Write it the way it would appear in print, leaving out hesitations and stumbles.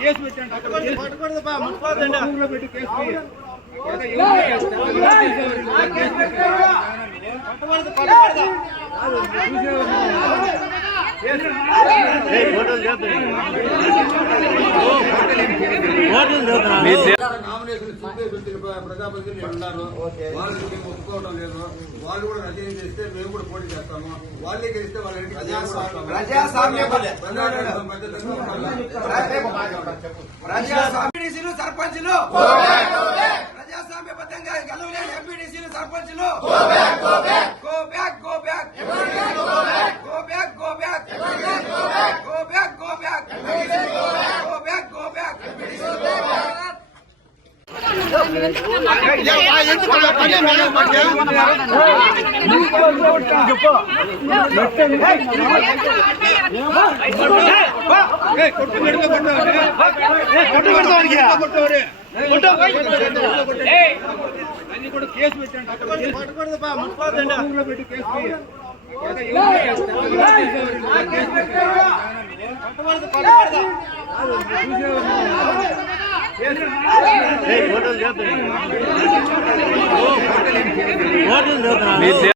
Case ప్రజాప్రతినిధులు ఉన్నారు, వాళ్ళు ఒప్పుకోవడం లేదు. వాళ్ళు కూడా రచన చేస్తే మేము కూడా పోటీ చేస్తాము. వాళ్ళే గెలిస్తే వాళ్ళ ఎంపీడీసీలు సర్పంచులు ప్రజాస్వామ్యబద్ధంగా గెలవలేని ఎంపీడీసీలు సర్పంచులు కేసు పెట్టండి.